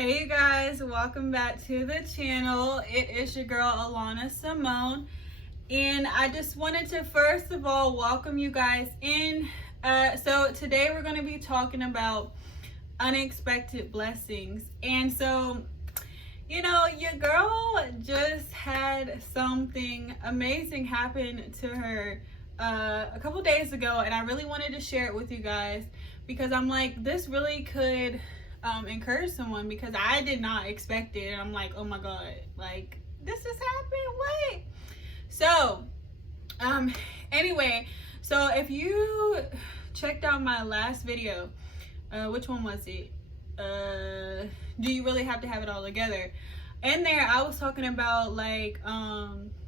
Hey you guys, welcome back to the channel. It is your girl Alana Simone, and I just wanted to first of all welcome you guys in. So today we're going to be talking about unexpected blessings. And so, your girl just had something amazing happen to her a couple days ago, and I really wanted to share it with you guys because I'm like, this really could encourage someone, because I did not expect it. And I'm like, oh my god, like this is happening. Wait. So, anyway, so if you checked out my last video, which one was it? Do you really have to have it all together? In there, I was talking about like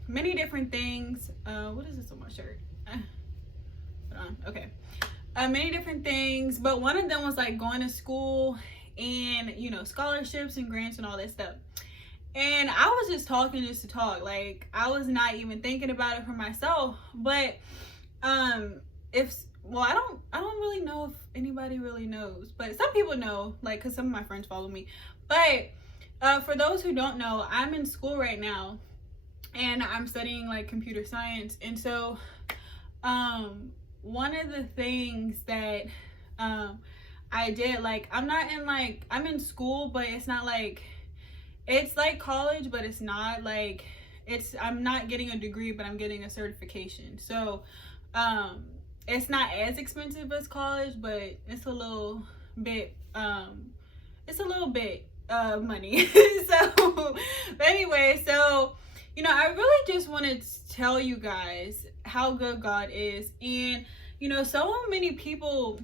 many different things. What is this on my shirt? Hold on. Okay. Many different things, but one of them was like going to school and scholarships and grants and all that stuff. And I was just talking just to talk, like I was not even thinking about it for myself. But if well, I don't really know if anybody really knows, but some people know, like, because some of my friends follow me. But for those who don't know, I'm in school right now and I'm studying like computer science. And so one of the things that I did, like, I'm in school, but it's not like, it's like college, but it's not like, I'm not getting a degree, but I'm getting a certification. So it's not as expensive as college, but it's a little bit of money. So but anyway, so I really just wanted to tell you guys how good God is. And so many people,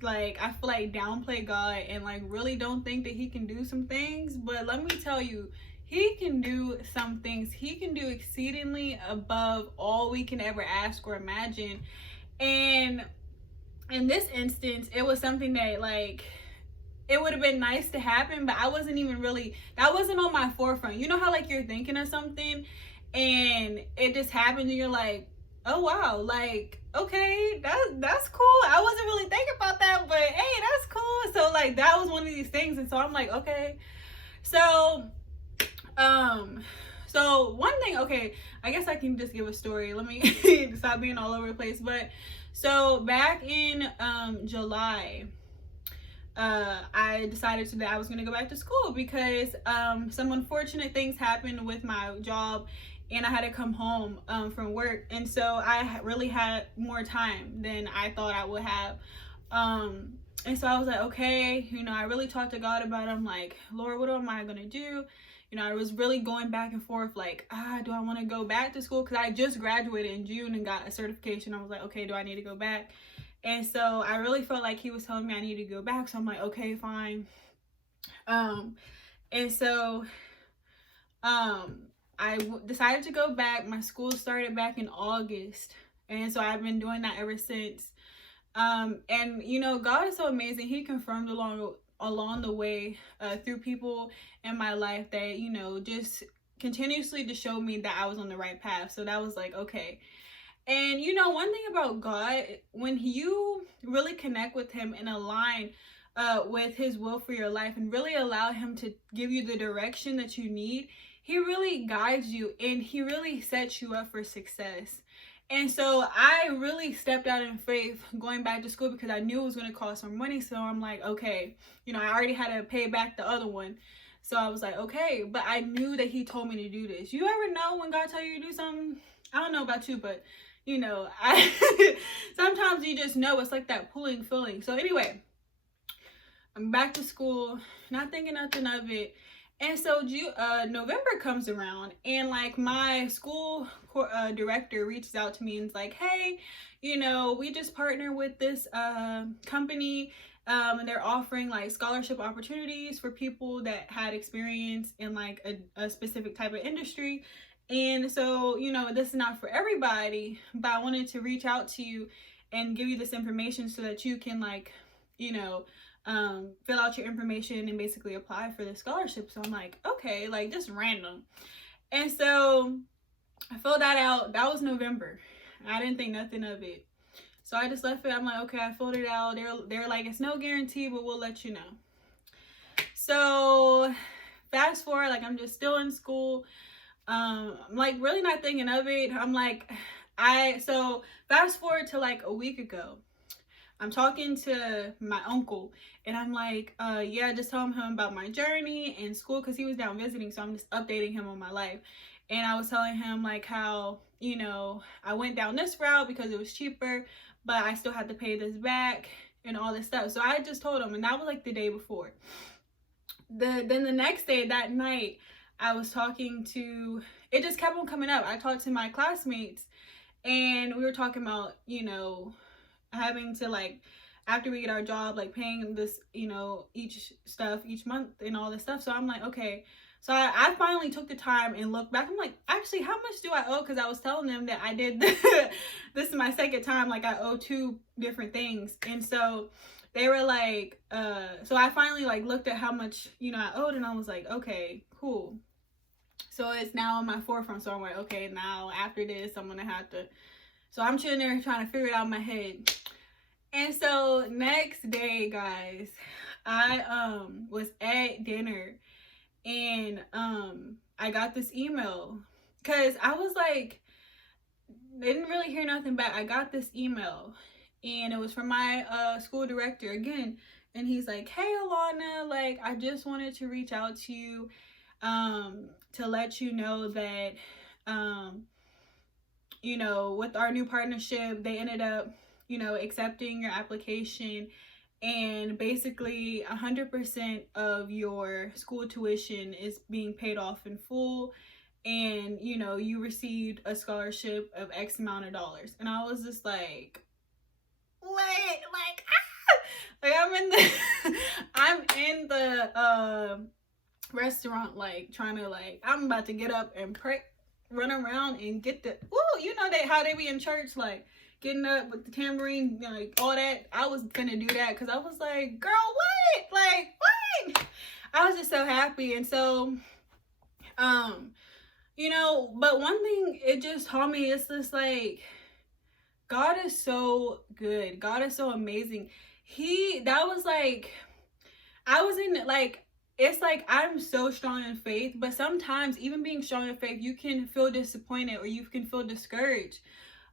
like, I feel like downplay God and like really don't think that he can do some things. But let me tell you, he can do some things. He can do exceedingly above all we can ever ask or imagine. And in this instance, it was something that, like, it would have been nice to happen, but I wasn't even really, that wasn't on my forefront. You know how like you're thinking of something and it just happened and you're like, oh wow, like, okay, that's cool. I wasn't really thinking about that, but hey, that's cool. So like that was one of these things. And so I'm like, okay. So so one thing, okay, I guess I can just give a story. Let me stop being all over the place. But so back in July, I decided that I was going to go back to school because some unfortunate things happened with my job, and I had to come home from work. And so I really had more time than I thought I would have. And so I was like, okay, I really talked to God about it. I'm like, Lord, what am I going to do? I was really going back and forth, like, do I want to go back to school? Because I just graduated in June and got a certification. I was like, okay, do I need to go back? And so I really felt like he was telling me I needed to go back. So I'm like, okay, fine. And so decided to go back. My school started back in August. And so I've been doing that ever since. And God is so amazing. He confirmed along the way through people in my life that, just continuously to show me that I was on the right path. So that was like, okay. And one thing about God, when you really connect with him and align with his will for your life and really allow him to give you the direction that you need, he really guides you and he really sets you up for success. And so I really stepped out in faith going back to school because I knew it was going to cost some money. So I'm like, okay, I already had to pay back the other one. So I was like, okay, but I knew that he told me to do this. You ever know when God tell you to do something? I don't know about you, but sometimes you just know. It's like that pulling feeling. So anyway, I'm back to school, not thinking nothing of it. And so November comes around, and like my school director reaches out to me and is like, hey, we just partner with this company, and they're offering like scholarship opportunities for people that had experience in like a specific type of industry. And so, this is not for everybody, but I wanted to reach out to you and give you this information so that you can, like, fill out your information and basically apply for the scholarship. So I'm like, okay, like, just random. And so I filled that out. That was November. I didn't think nothing of it. So I just left it. I'm like, okay, I filled it out. They're like, it's no guarantee, but we'll let you know. So so fast forward, like, I'm just still in school. I'm like really not thinking of it. I'm like, so fast forward to like a week ago. I'm talking to my uncle and I'm like, yeah, just telling him about my journey in school because he was down visiting. So I'm just updating him on my life. And I was telling him like how, you know, I went down this route because it was cheaper, but I still had to pay this back and all this stuff. So I just told him, and that was like the day before. Then the next day, that night, I was talking to, it just kept on coming up. I talked to my classmates and we were talking about, you know, having to like, after we get our job, like paying this, you know, each month and all this stuff. So I'm like, okay. So I finally took the time and looked back. I'm like, actually, how much do I owe? Because I was telling them that I did this is my second time, like I owe 2 different things. And so they were like, so I finally like looked at how much, you know, I owed, and I was like, okay, cool. So it's now on my forefront. So I'm like, okay, now after this, I'm gonna have to. So I'm chilling there trying to figure it out in my head. And so next day, guys, I was at dinner and I got this email because I was like, didn't really hear nothing back. I got this email and it was from my school director again, and he's like, hey Alana, like I just wanted to reach out to you to let you know that you know, with our new partnership, they ended up, you know, accepting your application, and basically 100% of your school tuition is being paid off in full, and you know, you received a scholarship of X amount of dollars. And I was just like, what? Like, like I'm in the restaurant, like trying to, like, I'm about to get up and pray, run around and get the, ooh, you know, how they be in church, like getting up with the tambourine, you know, like all that. I was finna do that because I was like, girl, what? Like, what? I was just so happy. And so you know, but one thing it just taught me is just like, God is so good. God is so amazing. That was like, I was in like, it's like I'm so strong in faith, but sometimes even being strong in faith, you can feel disappointed or you can feel discouraged.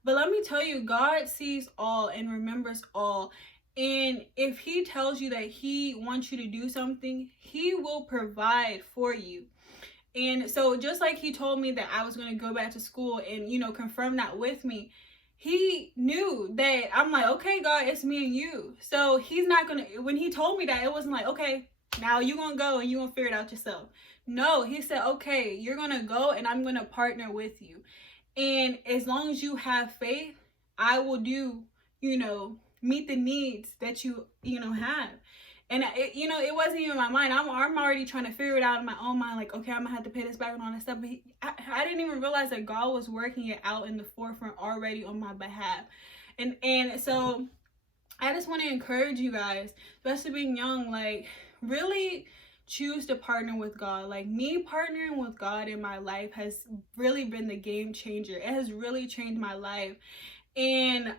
But let me tell you, God sees all and remembers all. And if he tells you that he wants you to do something, he will provide for you. And so just like he told me that I was going to go back to school and, you know, confirm that with me, he knew that I'm like, okay, God, it's me and you. So he's not going to, when he told me that, it wasn't like, okay, now you're going to go and you're going to figure it out yourself. No, he said, okay, you're going to go and I'm going to partner with you. And as long as you have faith, I will do, you know, meet the needs that you know, have. And you know, it wasn't even my mind. I'm already trying to figure it out in my own mind. Like, okay, I'm gonna have to pay this back and all that stuff. But I didn't even realize that God was working it out in the forefront already on my behalf. And so I just want to encourage you guys, especially being young, like really choose to partner with God. Like me partnering with God in my life has really been the game changer. It has really changed my life. And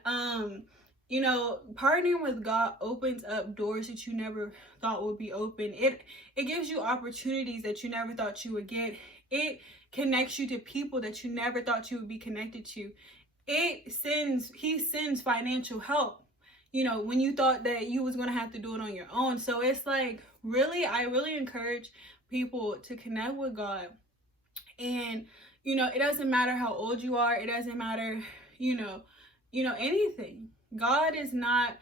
you know, partnering with God opens up doors that you never thought would be open. It gives you opportunities that you never thought you would get. It connects you to people that you never thought you would be connected to. He sends financial help, you know, when you thought that you was going to have to do it on your own. So it's like, really, I really encourage people to connect with God. And, you know, it doesn't matter how old you are. It doesn't matter, you know, anything. God is not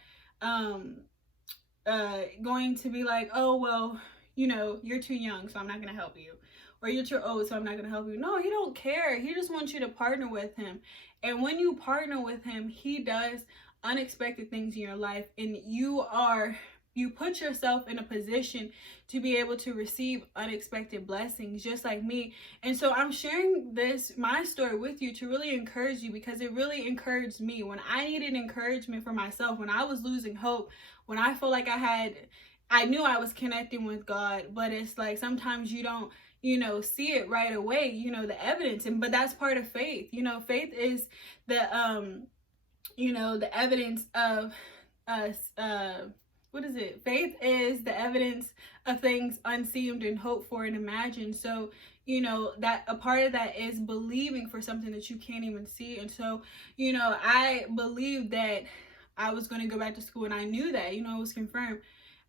going to be like, oh, well, you know, you're too young, so I'm not going to help you. Or you're too old, so I'm not going to help you. No, he don't care. He just wants you to partner with him. And when you partner with him, he does unexpected things in your life. And you put yourself in a position to be able to receive unexpected blessings, just like me. And so I'm sharing my story with you to really encourage you, because it really encouraged me when I needed encouragement for myself, when I was losing hope, when I felt like I knew I was connecting with God, but it's like sometimes you don't, you know, see it right away, you know, the evidence. But that's part of faith. You know, faith is the you know, the evidence of us, what is it? Faith is the evidence of things unseen and hoped for and imagined. So, you know, that a part of that is believing for something that you can't even see. And so, you know, I believed that I was going to go back to school, and I knew that, you know, it was confirmed.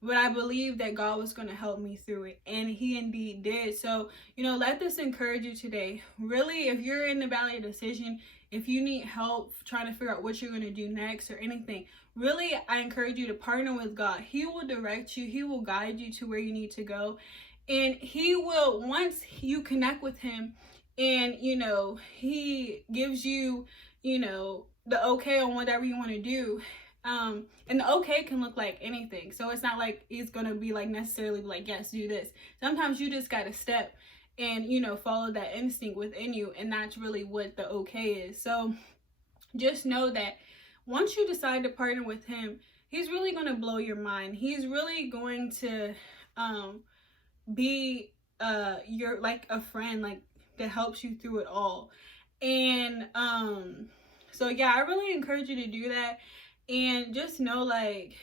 But I believed that God was going to help me through it, and He indeed did. So, you know, let this encourage you today. Really, if you're in the valley of decision, if you need help trying to figure out what you're going to do next or anything, really, I encourage you to partner with God. He will direct you. He will guide you to where you need to go. And He will, once you connect with Him and, you know, He gives you, you know, the okay on whatever you want to do. And the okay can look like anything. So it's not like He's going to be like necessarily like, yes, do this. Sometimes you just got to step and, you know, follow that instinct within you. And that's really what the okay is. So just know that once you decide to partner with Him, He's really going to blow your mind. He's really going to be your like a friend, like that helps you through it all. And so yeah, I really encourage you to do that. And just know, like,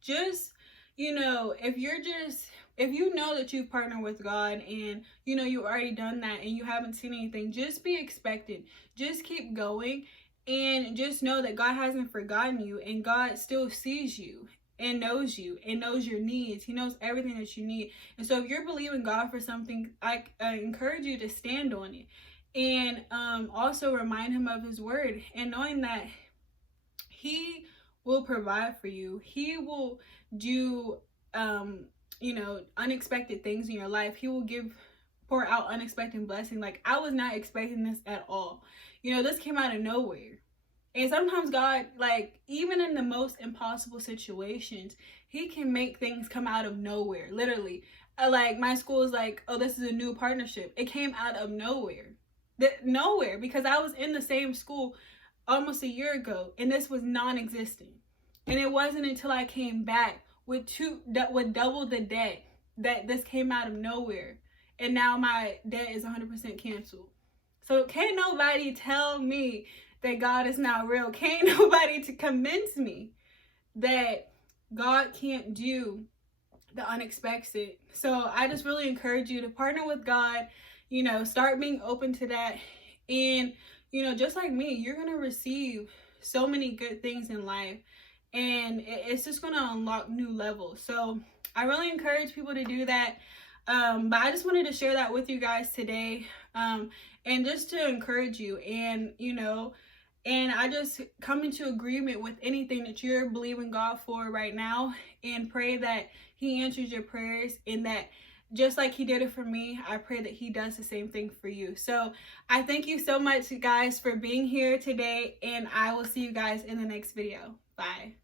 just, you know, if you know that you've partnered with God and, you know, you've already done that and you haven't seen anything, just be expectant. Just keep going, and just know that God hasn't forgotten you, and God still sees you and knows you and knows your needs. He knows everything that you need. And so if you're believing God for something, I encourage you to stand on it, and also remind Him of His word, and knowing that He will provide for you. He will do you know, unexpected things in your life. He will pour out unexpected blessing. Like, I was not expecting this at all. You know, this came out of nowhere. And sometimes God, like, even in the most impossible situations, He can make things come out of nowhere, literally. Like, my school is like, oh, this is a new partnership. It came out of nowhere. Nowhere, because I was in the same school almost a year ago, and this was non-existent. And it wasn't until I came back with double the debt that this came out of nowhere. And now my debt is 100% canceled. So can't nobody tell me that God is not real. Can't nobody to convince me that God can't do the unexpected. So I just really encourage you to partner with God, you know, start being open to that. And, you know, just like me, you're going to receive so many good things in life, and it's just going to unlock new levels. So I really encourage people to do that. But I just wanted to share that with you guys today, and just to encourage you. And, you know, and I just come into agreement with anything that you're believing God for right now, and pray that He answers your prayers, and that just like He did it for me, I pray that He does the same thing for you. So I thank you so much, guys, for being here today, and I will see you guys in the next video. Bye.